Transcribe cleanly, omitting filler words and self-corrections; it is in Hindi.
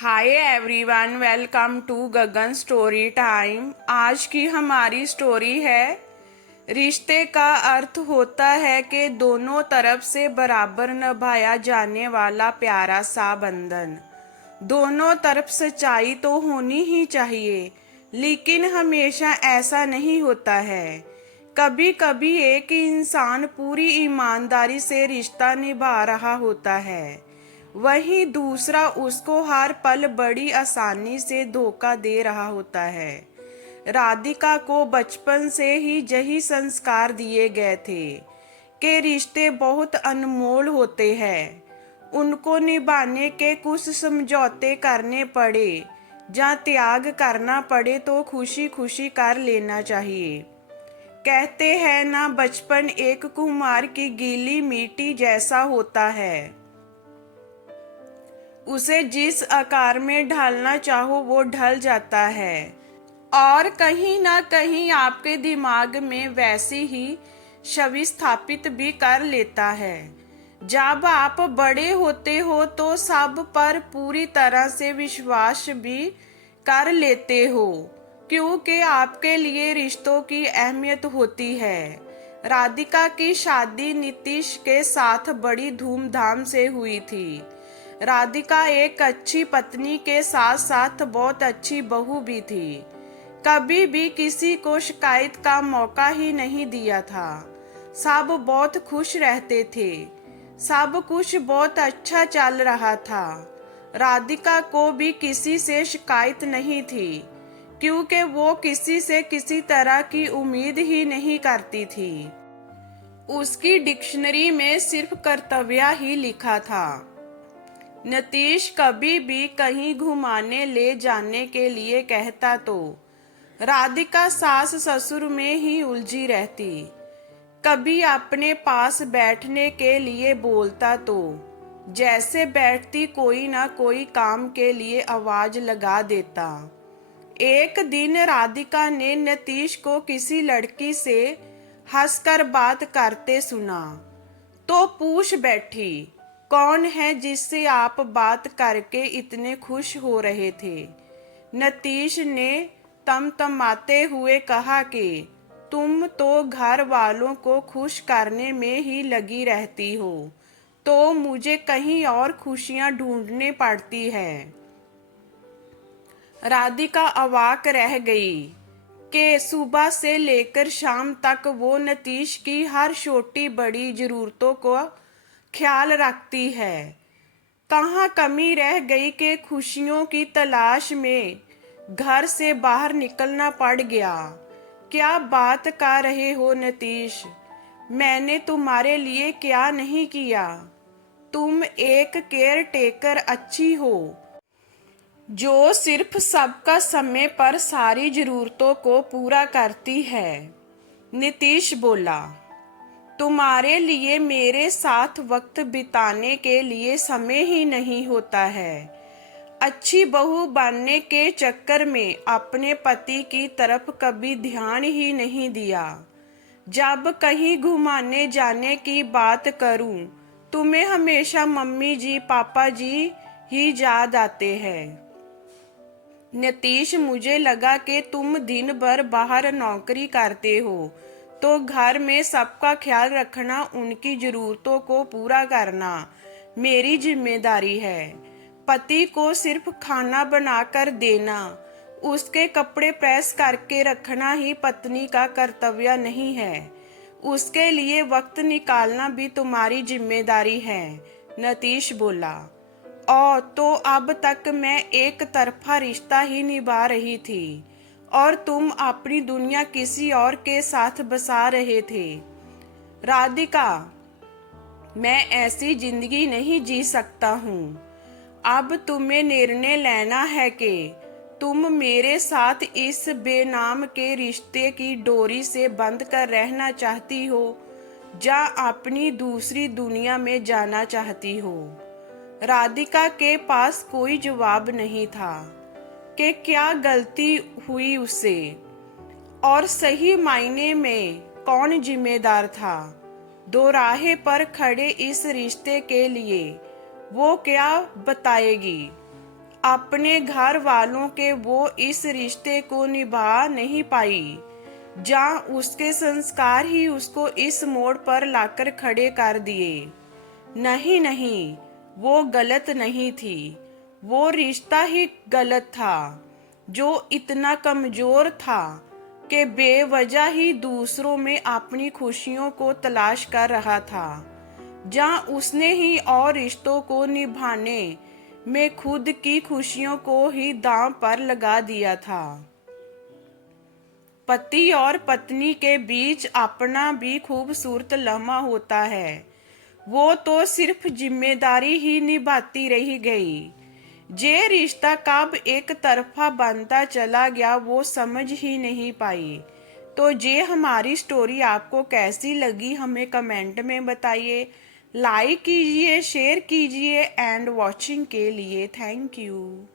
Hi everyone, welcome to Gagan story time. आज की हमारी स्टोरी है रिश्ते का अर्थ होता है कि दोनों तरफ से बराबर निभाया जाने वाला प्यारा सा बंधन। दोनों तरफ सच्चाई तो होनी ही चाहिए, लेकिन हमेशा ऐसा नहीं होता है। कभी कभी एक इंसान पूरी ईमानदारी से रिश्ता निभा रहा होता है, वहीं दूसरा उसको हर पल बड़ी आसानी से धोखा दे रहा होता है। राधिका को बचपन से ही यही संस्कार दिए गए थे कि रिश्ते बहुत अनमोल होते हैं। उनको निभाने के कुछ समझौते करने पड़े या त्याग करना पड़े तो खुशी खुशी कर लेना चाहिए। कहते हैं ना, बचपन एक कुम्हार की गीली मिट्टी जैसा होता है। उसे जिस आकार में ढालना चाहो वो ढल जाता है, और कहीं ना कहीं आपके दिमाग में वैसी ही छवि स्थापित भी कर लेता है। जब आप बड़े होते हो तो सब पर पूरी तरह से विश्वास भी कर लेते हो, क्योंकि आपके लिए रिश्तों की अहमियत होती है। राधिका की शादी नीतीश के साथ बड़ी धूमधाम से हुई थी। राधिका एक अच्छी पत्नी के साथ साथ बहुत अच्छी बहू भी थी। कभी भी किसी को शिकायत का मौका ही नहीं दिया था। सब बहुत खुश रहते थे। सब कुछ बहुत अच्छा चल रहा था। राधिका को भी किसी से शिकायत नहीं थी, क्योंकि वो किसी से किसी तरह की उम्मीद ही नहीं करती थी। उसकी डिक्शनरी में सिर्फ कर्तव्य ही लिखा था। नीतीश कभी भी कहीं घुमाने ले जाने के लिए कहता तो राधिका सास ससुर में ही उलझी रहती। कभी अपने पास बैठने के लिए बोलता तो जैसे बैठती कोई ना कोई काम के लिए आवाज लगा देता। एक दिन राधिका ने नीतीश को किसी लड़की से हंसकर बात करते सुना तो पूछ बैठी, कौन है जिससे आप बात करके इतने खुश हो रहे थे? नीतीश ने तमतमाते हुए कहा कि तुम तो घर वालों को खुश करने में ही लगी रहती हो, तो मुझे कहीं और खुशियां ढूंढनी पड़ती है। राधिका अवाक रह गई कि सुबह से लेकर शाम तक वो नीतीश की हर छोटी बड़ी जरूरतों को ख्याल रखती है। कहाँ कमी रह गई कि खुशियों की तलाश में घर से बाहर निकलना पड़ गया। क्या बात कर रहे हो नीतीश? मैंने तुम्हारे लिए क्या नहीं किया? तुम एक केयर टेकर अच्छी हो, जो सिर्फ सबका समय पर सारी जरूरतों को पूरा करती है। नीतीश बोला, तुम्हारे लिए मेरे साथ वक्त बिताने के लिए समय ही नहीं होता है। अच्छी बहू बनने के चक्कर में अपने पति की तरफ कभी ध्यान ही नहीं दिया। जब कहीं घुमाने जाने की बात करूं, तुम्हें हमेशा मम्मी जी पापा जी ही याद आते हैं। नीतीश, मुझे लगा कि तुम दिन भर बाहर नौकरी करते हो, तो घर में सबका ख्याल रखना, उनकी जरूरतों को पूरा करना मेरी जिम्मेदारी है। पति को सिर्फ खाना बनाकर देना, उसके कपड़े प्रेस करके रखना ही पत्नी का कर्तव्य नहीं है। उसके लिए वक्त निकालना भी तुम्हारी जिम्मेदारी है। नीतीश बोला, और तो अब तक मैं एक तरफा रिश्ता ही निभा रही थी और तुम अपनी दुनिया किसी और के साथ बसा रहे थे। राधिका, मैं ऐसी जिंदगी नहीं जी सकता हूँ। अब तुम्हें निर्णय लेना है कि तुम मेरे साथ इस बेनाम के रिश्ते की डोरी से बंध कर रहना चाहती हो या अपनी दूसरी दुनिया में जाना चाहती हो। राधिका के पास कोई जवाब नहीं था कि क्या गलती हुई उससे, और सही मायने में कौन जिम्मेदार था। दोराहे पर खड़े इस रिश्ते के लिए वो क्या बताएगी? अपने घर वालों के वो इस रिश्ते को निभा नहीं पाई। जहाँ उसके संस्कार ही उसको इस मोड़ पर लाकर खड़े कर दिए। नहीं नहीं, वो गलत नहीं थी, वो रिश्ता ही गलत था, जो इतना कमजोर था कि बेवजह ही दूसरों में अपनी खुशियों को तलाश कर रहा था। जहाँ उसने ही और रिश्तों को निभाने में खुद की खुशियों को ही दांव पर लगा दिया था। पति और पत्नी के बीच अपना भी खूबसूरत लम्हा होता है, वो तो सिर्फ जिम्मेदारी ही निभाती रह गई। जे रिश्ता कब एक तरफा बनता चला गया वो समझ ही नहीं पाई। तो जे हमारी स्टोरी आपको कैसी लगी हमें कमेंट में बताइए। लाइक कीजिए, शेयर कीजिए एंड वॉचिंग के लिए थैंक यू।